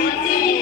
I did.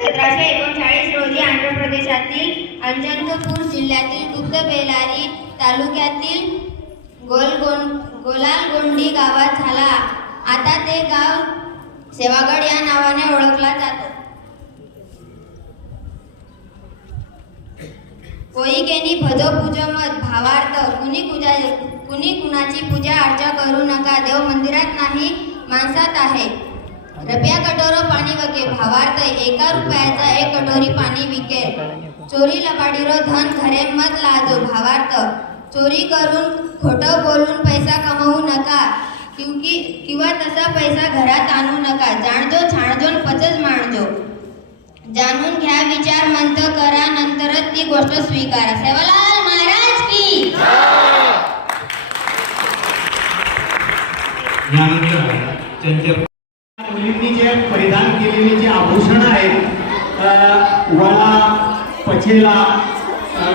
सतराशे एकोणचाळीस रोजी आंध्र प्रदेशातील अंजनपूर जिल्ह्यातील दुग्ध बेलारी तालुक्यातील गोलगों गोलालगोंडी गावात झाला. आता ते गाव सेवागड या नावाने ओळखला जातो. कोई केनी भजो पूजो मत भावार्थ कुणी पूजा कुणी कुणाची पूजा अर्चा करू नका देव मंदिरात नाही माणसात आहे. रब्या कटोरो भावार्थ एका रुपयाचा एक कटोरी पाणी विकेल. चोरी लबाडीरो धन घरे मत लाजो भावार्थ. चोरी करून खोटं बोलून पैसा कमवू नका क्योंकि किंवा तसा पैसा घरात आणू नका. जाणजो छाणजो पचच माणजो. जाणून घ्या विचार मंत करा नंतरच ती गोष्ट स्वीकारा. सेवालाल महाराज की! यानंतर मुलींनी जे परिधान केलेले जे आभूषण आहेत अ, वळा पछेला अ,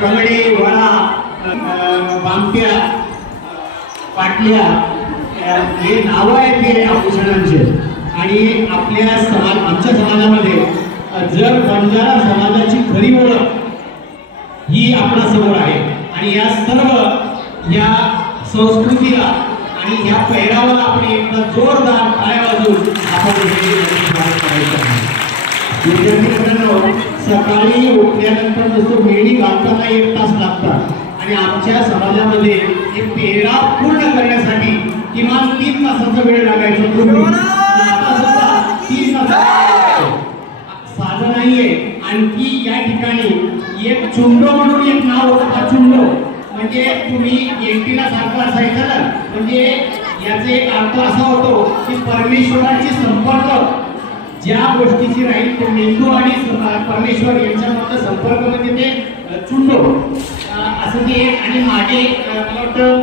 कंगडी वळा बांप्या पाटल्या हे नावं आहेत हे आभूषणांचे. आणि आपल्या समाज आमच्या समाजामध्ये जर बंजारा समाजाची खरी ओळख ही आपणासमोर आहे. आणि या सर्व या संस्कृतीला आणि ह्या पेहरावाला आपण एकदा जोरदार काय वाजवून आपण विद्यार्थी मित्रांनो सकाळी उठल्यानंतर जसं वेळी घालताना एक तास लागतात आणि आमच्या समाजामध्ये हे पेहराव पूर्ण करण्यासाठी किमान तीन तासाचा वेळ लागायचा पूर्वी तीन तास साधं नाहीये. आणखी या ठिकाणी एक चुंडो म्हणून एक नाव होतं का चुंडो? म्हणजे तुम्ही एनटीला सारखं असायचं ना म्हणजे याचा एक अर्थ असा होतो की परमेश्वराची संपर्क ज्या गोष्टीची राहील तो मेंदू आणि परमेश्वर यांच्यामधला संपर्क म्हणजे ते चुंडो. असं ते आणि मागे मला वाटतं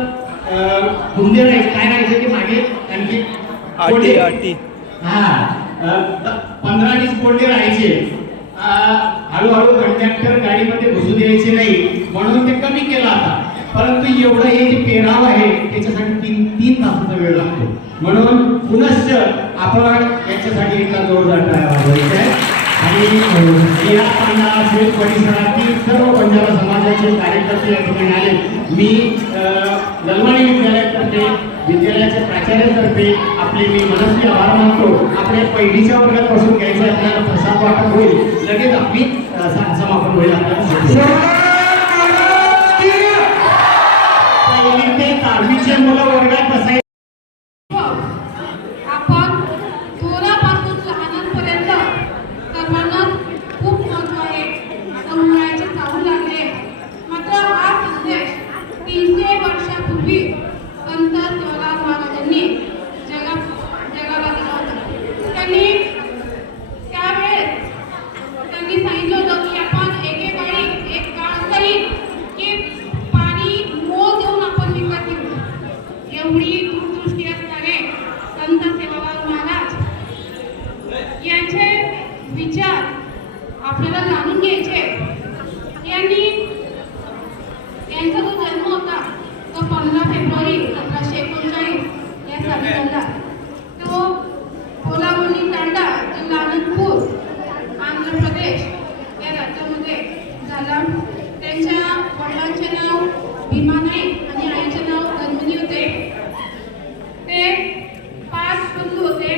बुंदे राहील काय राहायचं ते मागे? आणखी हा. पंधरा वीस कोंडे राहायचे. हळूहळू कंडक्टर गाडीमध्ये घुसू द्यायचे नाही म्हणून ते कमी केलं आता. परंतु एवढं हे जे पेराव आहे त्याच्यासाठी तीन तीन तासाचा वेळ लागतो. म्हणून पुनश्च आपण याच्यासाठी एका जोरदार टाळ्या आहे. आणि या पांढरा परिसरातील सर्व पंजाब समाजाचे कार्यकर्ते या ठिकाणी आले मी अ, ललवाणी विद्यालयातर्फे विद्यालयाच्या प्राचार्यातर्फे आपले मी मनस्वी आभार मानतो. आपल्या पहिलीच्या वर्गापासून घ्यायचा आपल्याला प्रसाद वाटप होईल. लगेच आपली अ, सा- समापन होईल आपल्याला पहिली ते दहावीचे मुलं वर्गात बसायचे आपण थोरापासून लहानांपर्यंत सर्वांना खूप महत्त्व आहे आता उन्हाळ्याचे चाहू लागले मात्र हा संदेश तीनशे वर्षापूर्वी संत सेवालाल महाराजांनी जगा जगाला दिला होता त्यांनी त्यावेळेस त्यांनी सांगितलं होतं की आपण एकेकाळी एक काळ करीन की पाणी मोल देऊन आपण विकत घेऊ एवढी दूरदृष्टी असणारे संत सेवालाल महाराज यांचे विचार आपल्याला जाणून घ्यायचे यांनी यांचा जो जन्म होता तो पंधरा फेब्रुवारी सतराशे एकोणचाळीस या साली झाला तो कोलावली तांडा जिल्हा आनंदपूर आंध्र प्रदेश या राज्यामध्ये झाला. त्यांच्या वडिलांचे नाव भीमा नाईक आणि आईचे नाव गंजनी होते. ते पाच बंधू होते.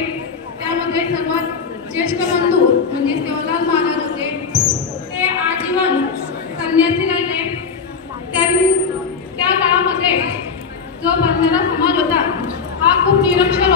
त्यामध्ये सर्वात ज्येष्ठ बंधू म्हणजे देवलाल महाराज होते. ते आजीवन संन्यासी राहिले त्यां- त्या काळामध्ये जो बंजारा समाज होता हा खूप निरक्षर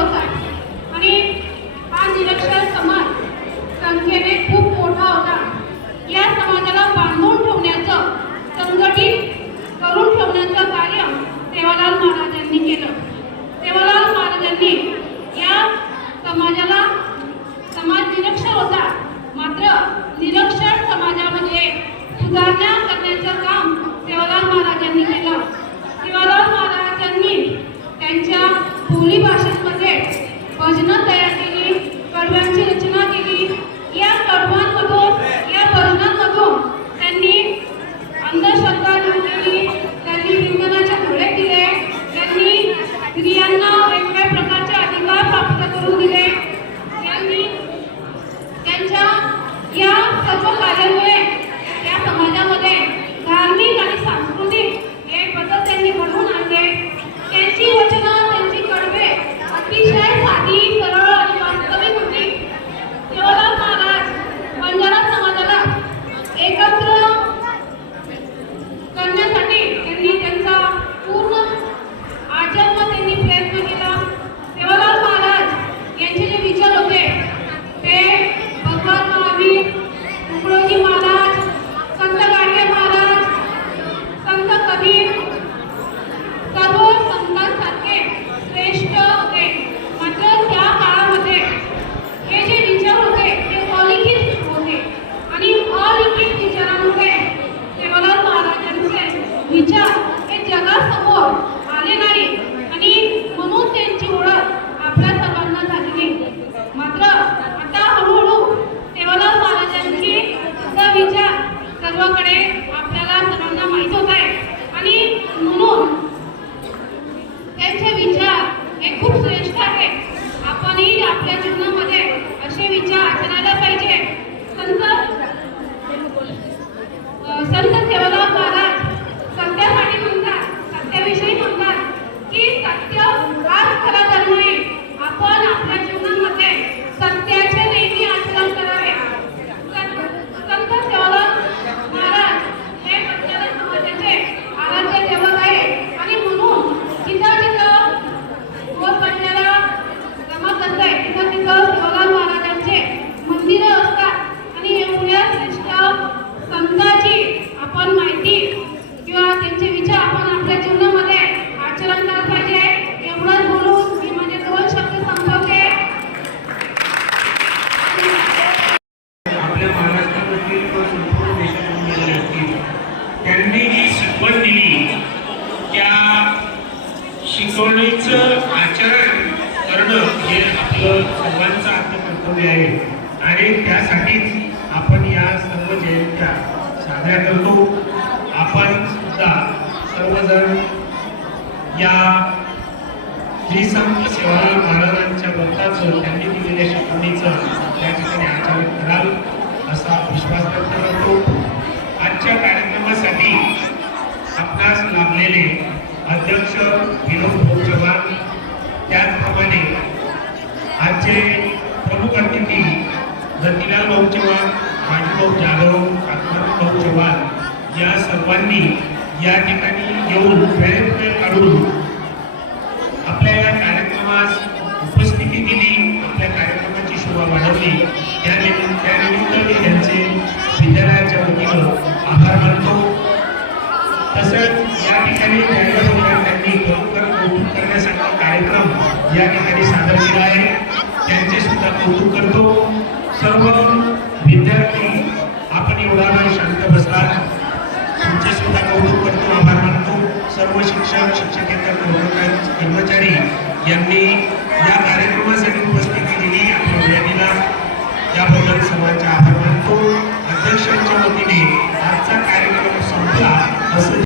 आणि त्यासाठीच आपण या सर्व जयंत्या साजऱ्या करतो. आपण सुद्धा सर्वजण या श्रीसंत सेवाराम महाराजांच्या वक्ताचं त्यांनी दिलेल्या शिकवणीचं त्या ठिकाणी आचरण कराल असा विश्वास व्यक्त करतो. आजच्या कार्यक्रमासाठी आपणास लाभलेले अध्यक्ष विनोद चव्हाण त्याचप्रमाणे शांतभाऊ जाधव चव्हाण या सर्वांनी या ठिकाणी येऊन प्रयत्न काढून आपल्या या कार्यक्रमास उपस्थिती दिली आपल्या कार्यक्रमाची शोभा वाढवली. त्यानिमित्त मी त्यांचे विद्यालयाच्या वतीनं आभार मानतो. तसंच या ठिकाणी त्यांनी खरोखर कौतुक करण्यासारखा कार्यक्रम या ठिकाणी सादर केला आहे. त्यांचे सुद्धा कौतुक करतो. सर्व मुलांना शांत बसणार तुमचे सुद्धा कौतुक करतो आभार मानतो. सर्व शिक्षक शिक्षकेतर कर्मचारी यांनी